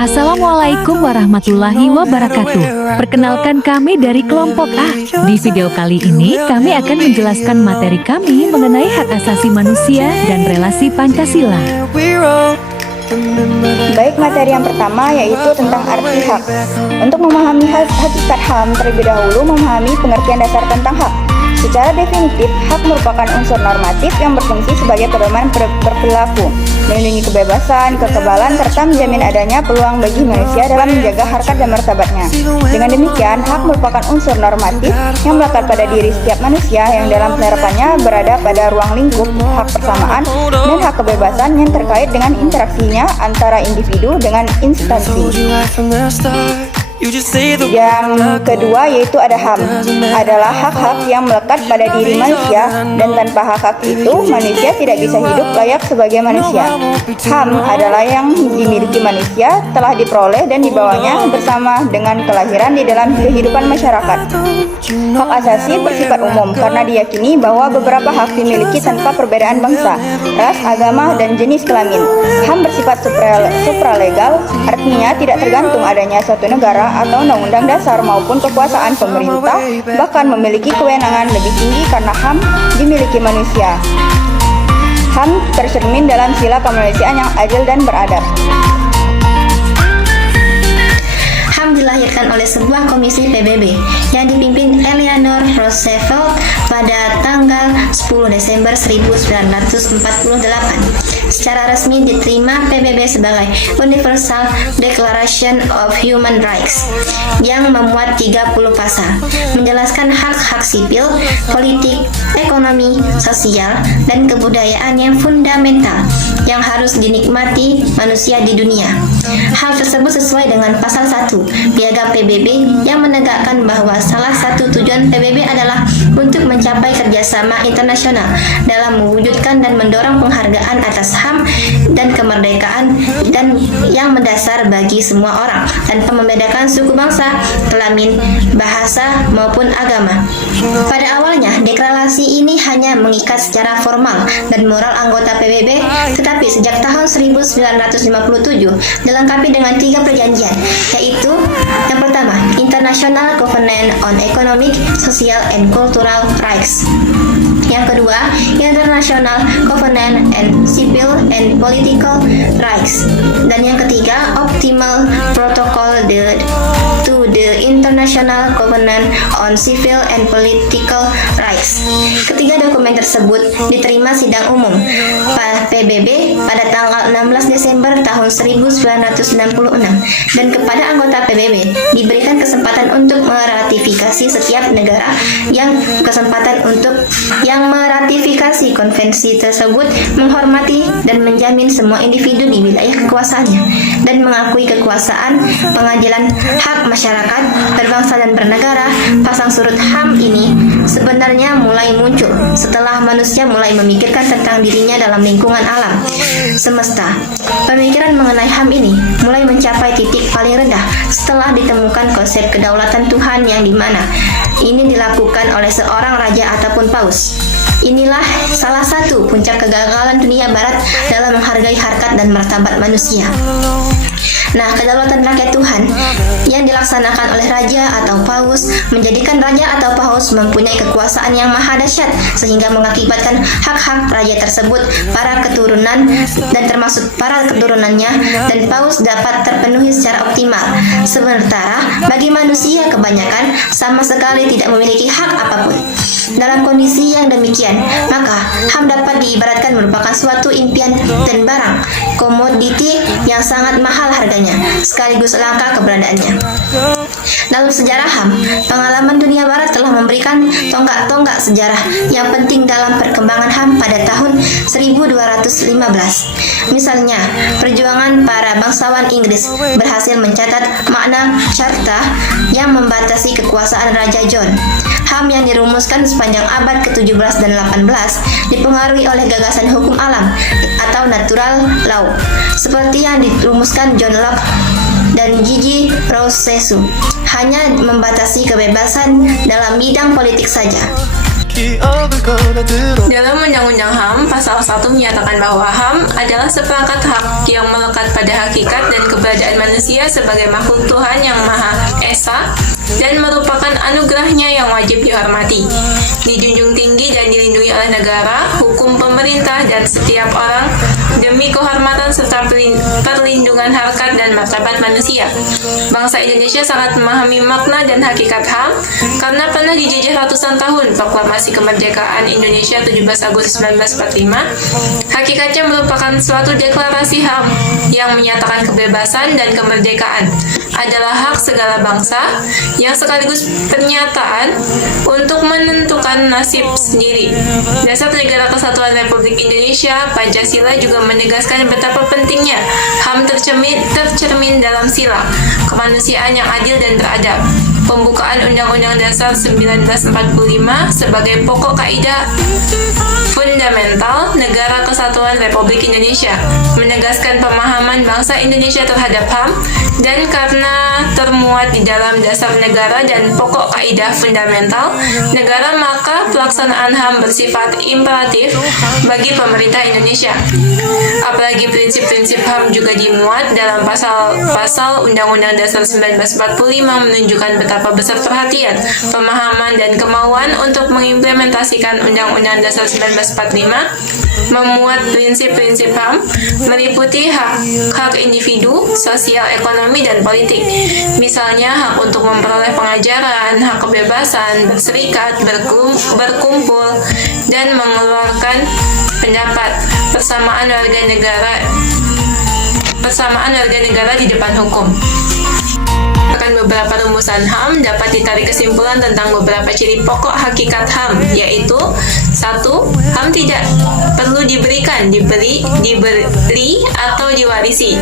Assalamualaikum warahmatullahi wabarakatuh. Perkenalkan kami dari kelompok A. Di video kali ini kami akan menjelaskan materi kami mengenai hak asasi manusia dan relasi Pancasila. Baik, materi yang pertama yaitu tentang arti hak. Untuk memahami hakikat HAM, terlebih dahulu memahami pengertian dasar tentang hak. Secara definitif, hak merupakan unsur normatif yang berfungsi sebagai pedoman berperilaku, melindungi kebebasan, kekebalan, serta menjamin adanya peluang bagi manusia dalam menjaga harkat dan martabatnya. Dengan demikian, hak merupakan unsur normatif yang melekat pada diri setiap manusia yang dalam penerapannya berada pada ruang lingkup hak persamaan dan hak kebebasan yang terkait dengan interaksinya antara individu dengan instansi. Yang kedua yaitu ada HAM, adalah hak-hak yang melekat pada diri manusia dan tanpa hak-hak itu manusia tidak bisa hidup layak sebagai manusia. HAM adalah yang dimiliki manusia, telah diperoleh dan dibawanya bersama dengan kelahiran di dalam kehidupan masyarakat. Hak asasi bersifat umum karena diyakini bahwa beberapa hak dimiliki tanpa perbedaan bangsa, ras, agama, dan jenis kelamin. HAM bersifat supralegal, artinya tidak tergantung adanya suatu negara atau undang-undang dasar maupun kekuasaan pemerintah, bahkan memiliki kewenangan lebih tinggi karena HAM dimiliki manusia. HAM tercermin dalam sila kemanusiaan yang adil dan beradab. HAM dilahirkan oleh sebuah komisi PBB yang dipimpin Eleanor Roosevelt pada tanggal 10 Desember 1948. Secara resmi diterima PBB sebagai Universal Declaration of Human Rights yang memuat 30 pasal, menjelaskan hak-hak sipil, politik, ekonomi, sosial, dan kebudayaan yang fundamental yang harus dinikmati manusia di dunia. Hal tersebut sesuai dengan pasal 1 Piagam PBB yang menegakkan bahwa salah satu tujuan PBB adalah untuk mencapai kerjasama internasional dalam mewujudkan dan mendorong penghargaan atas HAM dan kemerdekaan dan yang mendasar bagi semua orang tanpa membedakan suku bangsa, kelamin, bahasa maupun agama. Pada awalnya, deklarasi ini hanya mengikat secara formal dan moral anggota PBB, tetapi sejak tahun 1957 dilengkapi dengan 3 perjanjian, yaitu yang pertama, International Covenant on Economic, Social, and Cultural Rights. Yang kedua, International Covenant on Civil and Political Rights. Dan yang ketiga, Optimal Protocol to the International Covenant on Civil and Political Rights. Ketiga dokumen tersebut diterima sidang umum PBB pada tanggal 16 Desember tahun 1996 dan kepada anggota PBB diberikan kesempatan untuk meratifikasi setiap negara yang meratifikasi konvensi tersebut menghormati dan menjamin semua individu di wilayah kekuasaannya dan mengakui kekuasaan pengadilan hak masyarakat berbangsa dan bernegara. Pasang surut HAM ini sebenarnya mulai muncul setelah manusia mulai memikirkan tentang dirinya dalam lingkungan alam semesta. Pemikiran mengenai HAM ini mulai mencapai titik paling rendah setelah ditemukan konsep kedaulatan Tuhan yang dimana ini dilakukan oleh seorang raja ataupun paus. Inilah salah satu puncak kegagalan dunia barat dalam menghargai harkat dan martabat manusia. Nah, kedaulatan rakyat Tuhan yang dilaksanakan oleh raja atau paus menjadikan raja atau paus mempunyai kekuasaan yang maha dahsyat sehingga mengakibatkan hak-hak raja tersebut, para keturunan dan termasuk para keturunannya dan paus dapat terpenuhi secara optimal. Sementara bagi manusia kebanyakan sama sekali tidak memiliki hak apapun. Dalam kondisi yang demikian, maka HAM dapat diibaratkan merupakan suatu impian dan barang komoditi yang sangat mahal harganya, sekaligus langka keberadaannya. Dalam sejarah HAM, pengalaman dunia barat telah memberikan tonggak-tonggak sejarah yang penting dalam perkembangan HAM pada tahun 1215. Misalnya, perjuangan para bangsawan Inggris berhasil mencatat makna Carta yang membatasi kekuasaan Raja John. HAM yang dirumuskan sepanjang abad ke-17 dan 18 dipengaruhi oleh gagasan hukum alam atau natural law, seperti yang dirumuskan John Locke dan Gigi Rousseau, hanya membatasi kebebasan dalam bidang politik saja. Dalam Undang-Undang HAM, pasal 1 menyatakan bahwa HAM adalah seperangkat hak yang melekat pada hakikat dan keberadaan manusia sebagai makhluk Tuhan yang Maha Esa dan merupakan anugerahnya yang wajib dihormati, dijunjung tinggi dan dilindungi oleh negara, hukum pemerintah, dan setiap orang demi kehormatan serta perlindungan harkat dan martabat manusia. Bangsa Indonesia sangat memahami makna dan hakikat HAM karena pernah dijajah ratusan tahun. Proklamasi Kemerdekaan Indonesia 17 Agustus 1945 hakikatnya merupakan suatu deklarasi HAM yang menyatakan kebebasan dan kemerdekaan adalah hak segala bangsa yang sekaligus pernyataan untuk menentukan nasib sendiri. Dasar Negara Kesatuan Republik Indonesia, Pancasila juga menegaskan betapa pentingnya HAM tercermin dalam sila kemanusiaan yang adil dan beradab. Pembukaan Undang-Undang Dasar 1945 sebagai pokok kaidah fundamental Negara Kesatuan Republik Indonesia menegaskan pemahaman bangsa Indonesia terhadap HAM, dan karena termuat di dalam dasar negara dan pokok kaidah fundamental negara, maka pelaksanaan HAM bersifat imperatif bagi pemerintah Indonesia. Apalagi prinsip-prinsip HAM juga dimuat dalam pasal-pasal Undang-Undang Dasar 1945 menunjukkan betapa besar perhatian, pemahaman, dan kemauan untuk mengimplementasikan Undang-Undang Dasar 1945 memuat prinsip-prinsip HAM meliputi hak individu, sosial, ekonomi, dan politik. Misalnya hak untuk memperoleh pengajaran, hak kebebasan, berserikat, berkumpul, dan mengeluarkan pendapat, persamaan warga negara di depan hukum. Akan beberapa rumusan HAM dapat ditarik kesimpulan tentang beberapa ciri pokok hakikat HAM, yaitu 1. HAM tidak perlu diberikan, diberi, atau diwarisi.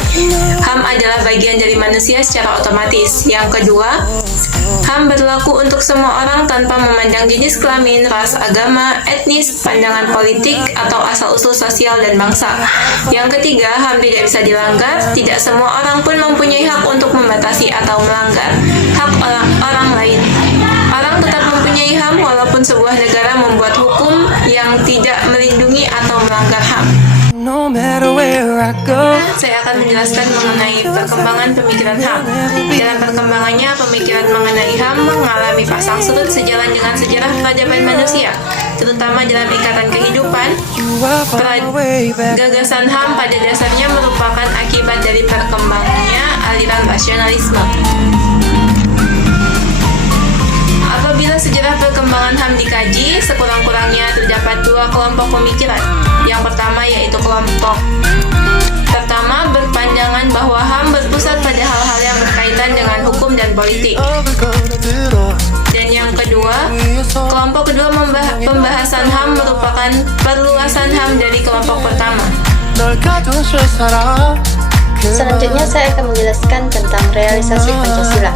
HAM adalah bagian dari manusia secara otomatis. Yang kedua, HAM berlaku untuk semua orang tanpa memandang jenis kelamin, ras, agama, etnis, pandangan politik, atau asal-usul sosial dan bangsa. Yang ketiga, HAM tidak bisa dilanggar. Tidak semua orang pun mempunyai hak untuk membatasi atau melanggar hak orang lain. Orang tetap mempunyai HAM walaupun sebuah negara membuat hukum yang tidak melindungi atau melanggar HAM. Saya akan menjelaskan mengenai perkembangan pemikiran HAM. Dalam perkembangannya, pemikiran mengenai HAM mengalami pasang surut sejalan dengan sejarah peradaban manusia, terutama dalam ikatan kehidupan. Gagasan HAM pada dasarnya merupakan akibat dari perkembangannya aliran rasionalisme. Apabila sejarah perkembangan HAM dikaji, sekurang-kurangnya terdapat dua kelompok pemikiran. Yang pertama yaitu kelompok pertama berpandangan bahwa HAM berpusat pada hal-hal yang berkaitan dengan hukum dan politik. Dan yang kedua, kelompok kedua pembahasan HAM merupakan perluasan HAM dari kelompok pertama. Selanjutnya saya akan menjelaskan tentang realisasi Pancasila.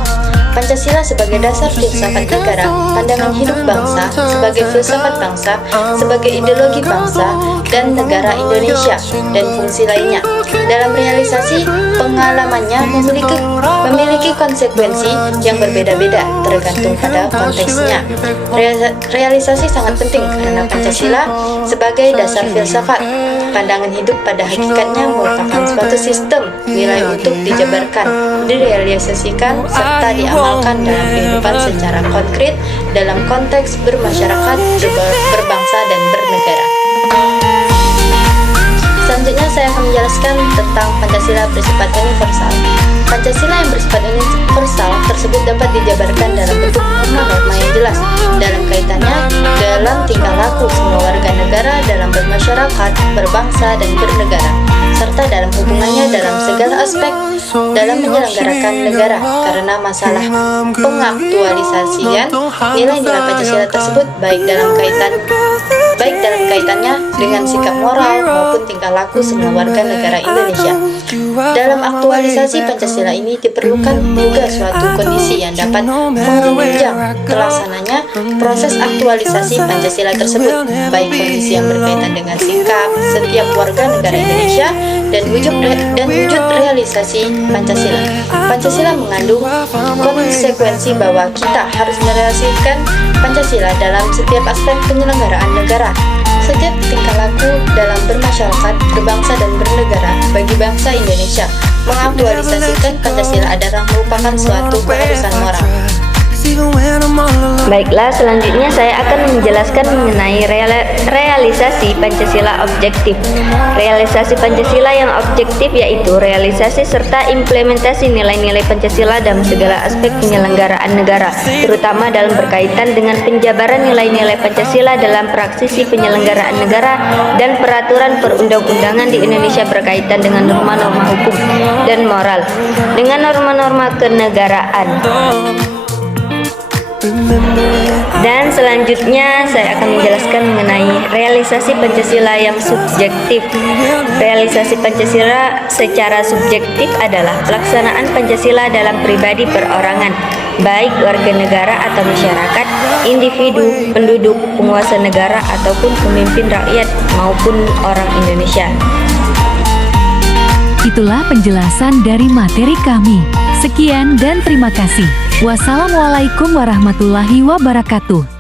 Pancasila sebagai dasar filsafat negara, pandangan hidup bangsa, sebagai filsafat bangsa, sebagai ideologi bangsa dan negara Indonesia, dan fungsi lainnya. Dalam realisasi, pengalamannya memiliki konsekuensi yang berbeda-beda tergantung pada konteksnya. Realisasi sangat penting karena Pancasila sebagai dasar filsafat, pandangan hidup pada hakikatnya merupakan suatu sistem nilai untuk dijabarkan, direalisasikan, serta diamalkan dalam kehidupan secara konkret dalam konteks bermasyarakat, berbangsa, dan bernegara. Selanjutnya saya akan menjelaskan tentang Pancasila bersifat universal. Pancasila yang bersifat universal tersebut dapat dijabarkan dalam bentuk norma-norma yang jelas dalam kaitannya dalam tingkah laku semua warga negara dalam bermasyarakat, berbangsa, dan bernegara, serta dalam hubungannya dalam segala aspek dalam menyelenggarakan negara. Karena masalah pengaktualisasian nilai-nilai Pancasila tersebut baik dalam kaitannya dengan sikap moral maupun tingkah laku semua warga negara Indonesia. Dalam aktualisasi Pancasila ini diperlukan juga suatu kondisi yang dapat menunjang terlaksananya proses aktualisasi Pancasila tersebut, baik kondisi yang berkaitan dengan sikap setiap warga negara Indonesia dan wujud realisasi Pancasila. Pancasila mengandung konsekuensi bahwa kita harus merealisasikan Pancasila dalam setiap aspek penyelenggaraan negara. Setiap tingkah laku dalam bermasyarakat, berbangsa dan bernegara bagi bangsa Indonesia mengaktualisasikan Pancasila adalah merupakan suatu keharusan moral. Baiklah, selanjutnya saya akan menjelaskan mengenai realisasi Pancasila objektif. Realisasi Pancasila yang objektif yaitu realisasi serta implementasi nilai-nilai Pancasila dalam segala aspek penyelenggaraan negara, terutama dalam berkaitan dengan penjabaran nilai-nilai Pancasila dalam praksisi penyelenggaraan negara dan peraturan perundang-undangan di Indonesia berkaitan dengan norma-norma hukum dan moral, dengan norma-norma kenegaraan. Dan selanjutnya saya akan menjelaskan mengenai realisasi Pancasila yang subjektif. Realisasi Pancasila secara subjektif adalah pelaksanaan Pancasila dalam pribadi perorangan, baik warga negara atau masyarakat, individu, penduduk, penguasa negara ataupun pemimpin rakyat maupun orang Indonesia. Itulah penjelasan dari materi kami. Sekian dan terima kasih. Wassalamualaikum warahmatullahi wabarakatuh.